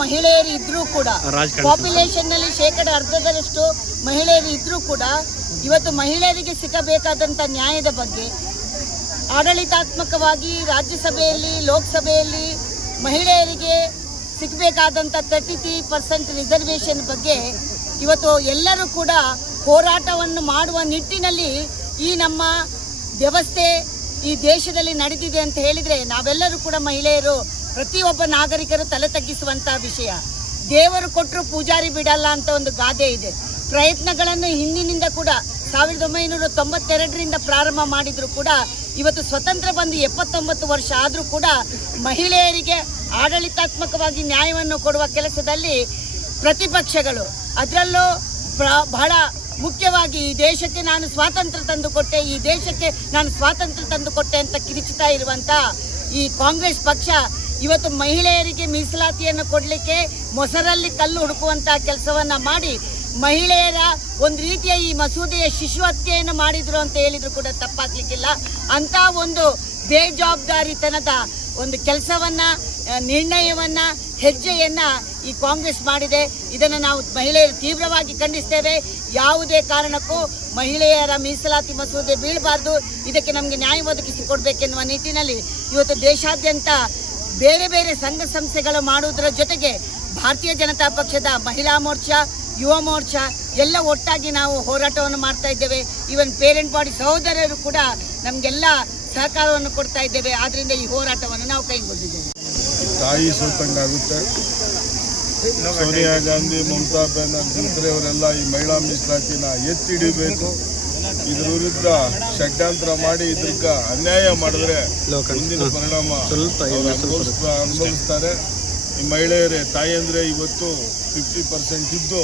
ಮಹಿಳೆಯರು ಇದ್ರೂ ಕೂಡ, ಪಾಪ್ಯುಲೇಷನ್ ನಲ್ಲಿ ಅರ್ಧದಷ್ಟು ಮಹಿಳೆಯರು ಇದ್ರೂ ಕೂಡ ಇವತ್ತು ಮಹಿಳೆಯರಿಗೆ ಸಿಗಬೇಕಾದಂಥ ನ್ಯಾಯದ ಬಗ್ಗೆ ಆಡಳಿತಾತ್ಮಕವಾಗಿ ರಾಜ್ಯಸಭೆಯಲ್ಲಿ ಲೋಕಸಭೆಯಲ್ಲಿ ಮಹಿಳೆಯರಿಗೆ ಸಿಗಬೇಕಾದಂಥ 33% ರಿಸರ್ವೇಷನ್ ಬಗ್ಗೆ ಇವತ್ತು ಎಲ್ಲರೂ ಕೂಡ ಹೋರಾಟವನ್ನು ಮಾಡುವ ನಿಟ್ಟಿನಲ್ಲಿ ಈ ನಮ್ಮ ವ್ಯವಸ್ಥೆ ಈ ದೇಶದಲ್ಲಿ ನಡೆದಿದೆ ಅಂತ ಹೇಳಿದರೆ ನಾವೆಲ್ಲರೂ ಕೂಡ ಮಹಿಳೆಯರು ಪ್ರತಿಯೊಬ್ಬ ನಾಗರಿಕರು ತಲೆ ತಗ್ಗಿಸುವಂಥ ವಿಷಯ. ದೇವರು ಕೊಟ್ಟರು ಪೂಜಾರಿ ಬಿಡಲ್ಲ ಅಂತ ಒಂದು ಗಾದೆ ಇದೆ. ಪ್ರಯತ್ನಗಳನ್ನು ಹಿಂದಿನಿಂದ ಕೂಡ 1992ರಿಂದ ಪ್ರಾರಂಭ ಮಾಡಿದ್ರು ಕೂಡ ಇವತ್ತು ಸ್ವತಂತ್ರ ಬಂದು 79 ವರ್ಷ ಆದರೂ ಕೂಡ ಮಹಿಳೆಯರಿಗೆ ಆಡಳಿತಾತ್ಮಕವಾಗಿ ನ್ಯಾಯವನ್ನು ಕೊಡುವ ಕೆಲಸದಲ್ಲಿ ಪ್ರತಿಪಕ್ಷಗಳು, ಅದರಲ್ಲೂ ಬಹಳ ಮುಖ್ಯವಾಗಿ ಈ ದೇಶಕ್ಕೆ ನಾನು ಸ್ವಾತಂತ್ರ್ಯ ತಂದುಕೊಟ್ಟೆ, ಈ ದೇಶಕ್ಕೆ ನಾನು ಸ್ವಾತಂತ್ರ್ಯ ತಂದುಕೊಟ್ಟೆ ಅಂತ ಕಿರಿಚುತ್ತಾ ಇರುವಂಥ ಈ ಕಾಂಗ್ರೆಸ್ ಪಕ್ಷ ಇವತ್ತು ಮಹಿಳೆಯರಿಗೆ ಮೀಸಲಾತಿಯನ್ನು ಕೊಡಲಿಕ್ಕೆ ಮೊಸರಲ್ಲಿ ಕಲ್ಲು ಹುಡುಕುವಂಥ ಕೆಲಸವನ್ನು ಮಾಡಿ ಮಹಿಳೆಯರ ಒಂದು ರೀತಿಯ ಈ ಮಸೂದೆಯ ಶಿಶು ಹತ್ಯೆಯನ್ನು ಮಾಡಿದ್ರು ಅಂತ ಹೇಳಿದ್ರು ಕೂಡ ತಪ್ಪಾಗ್ಲಿಕ್ಕಿಲ್ಲ. ಅಂತ ಒಂದು ಬೇಜವಾಬ್ದಾರಿತನದ ಒಂದು ಕೆಲಸವನ್ನು, ನಿರ್ಣಯವನ್ನು, ಹೆಜ್ಜೆಯನ್ನು ಈ ಕಾಂಗ್ರೆಸ್ ಮಾಡಿದೆ. ಇದನ್ನು ನಾವು ಮಹಿಳೆಯರು ತೀವ್ರವಾಗಿ ಖಂಡಿಸ್ತೇವೆ. ಯಾವುದೇ ಕಾರಣಕ್ಕೂ ಮಹಿಳೆಯರ ಮೀಸಲಾತಿ ಮಸೂದೆ ಬೀಳಬಾರ್ದು, ಇದಕ್ಕೆ ನಮಗೆ ನ್ಯಾಯ ಒದಗಿಸಿಕೊಡ್ಬೇಕೆನ್ನುವ ನಿಟ್ಟಿನಲ್ಲಿ ಇವತ್ತು ದೇಶಾದ್ಯಂತ ಬೇರೆ ಬೇರೆ ಸಂಘ ಸಂಸ್ಥೆಗಳು ಮಾಡುವುದರ ಜೊತೆಗೆ ಭಾರತೀಯ ಜನತಾ ಪಕ್ಷದ ಮಹಿಳಾ ಮೋರ್ಚಾ, ಯುವ ಮೋರ್ಚಾ ಎಲ್ಲ ಒಟ್ಟಾಗಿ ನಾವು ಹೋರಾಟವನ್ನು ಮಾಡ್ತಾ ಇದ್ದೇವೆ. ಈವನ್ ಪೇರೆಂಟ್ ಬಾಡಿ ಸಹೋದರರು ಕೂಡ ನಮಗೆಲ್ಲ ಸಹಕಾರವನ್ನು ಕೊಡ್ತಾ ಇದ್ದೇವೆ. ಆದ್ದರಿಂದ ಈ ಹೋರಾಟವನ್ನು ನಾವು ಕೈಗೊಂಡಿದ್ದೇವೆ. ತಾಯಿ ಸೋತಂಗಾಗುತ್ತೆ. ಸೋನಿಯಾ ಗಾಂಧಿ, ಮಮತಾ ಬ್ಯಾನರ್ಜಿ ಅವರೆಲ್ಲ ಈ ಮಹಿಳಾ ಮೀಸಲಾತಿನ ಎತ್ತಿಡಿಬೇಕು. ಇದ್ರ ವಿರುದ್ಧ ಷಡ್ಯಂತ್ರ ಮಾಡಿ ಇದ್ರಕ್ಕ ಅನ್ಯಾಯ ಮಾಡಿದ್ರೆ ಮುಂದಿನ ಪರಿಣಾಮ ಅನುಭವಿಸ್ತಾರೆ. ಈ ಮಹಿಳೆಯರೇ ತಾಯಂದ್ರೆ ಇವತ್ತು 50% ಇದ್ದು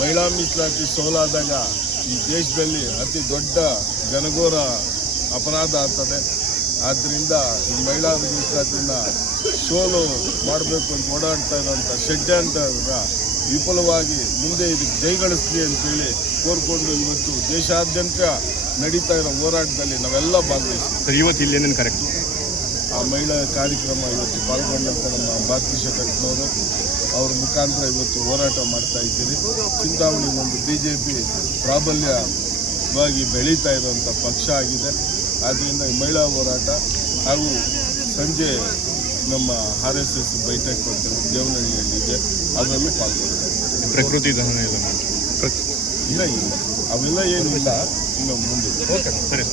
ಮಹಿಳಾ ಮೀಸಲಾತಿ ಸೋಲಾದಾಗ ಈ ದೇಶದಲ್ಲಿ ಅತಿ ದೊಡ್ಡ ಘನಘೋರ ಅಪರಾಧ ಆಗ್ತದೆ. ಆದ್ದರಿಂದ ಈ ಮಹಿಳಾ ಮೀಸಲಾತಿನ ಸೋಲು ಮಾಡಬೇಕು ಅಂತ ಓಡಾಡ್ತಾ ಇರೋಂಥ ಷಡ್ಯಂತ್ರ ವಿಫಲವಾಗಿ ಮುಂದೆ ಇದಕ್ಕೆ ಜೈಗಳಿಸ್ಲಿ ಅಂತೇಳಿ ಕೋರ್ಕೊಂಡು ಇವತ್ತು ದೇಶಾದ್ಯಂತ ನಡೀತಾ ಇರೋ ಹೋರಾಟದಲ್ಲಿ ನಾವೆಲ್ಲ ಭಾಗವಹಿಸ್ತೀವಿ. ಇವತ್ತು ಇಲ್ಲಿ ಏನೇನು ಕರೆಕ್ಟ್ ಆ ಮಹಿಳಾ ಕಾರ್ಯಕ್ರಮ ಇವತ್ತು ಪಾಲ್ಗೊಂಡಂಥ ನಮ್ಮ ಭಾರತೀಯ ಶಕ್ತಿನವರು ಅವ್ರ ಮುಖಾಂತರ ಇವತ್ತು ಹೋರಾಟ ಮಾಡ್ತಾ ಇದ್ದೀರಿ. ಚಿಂತಾಮಣಿ ಒಂದು BJP ಪ್ರಾಬಲ್ಯವಾಗಿ ಬೆಳೀತಾ ಇರುವಂಥ ಪಕ್ಷ ಆಗಿದೆ. ಆದ್ದರಿಂದ ಈ ಮಹಿಳಾ ಹೋರಾಟ ಹಾಗೂ ಸಂಜೆ ನಮ್ಮ RSS ಬೈಠಕ್ ಅಂತ ದೇವನಹಳ್ಳಿಯಲ್ಲಿದೆ, ಅದರಲ್ಲೂ ಪಾಲ್ಗೊಳ್ತಾರೆ. ಪ್ರಕೃತಿ ದಹನ ಇಲ್ಲ ಅವೆಲ್ಲ ಏನಿಲ್ಲ. ಇನ್ನು ಮುಂದೆ ಸರಿ.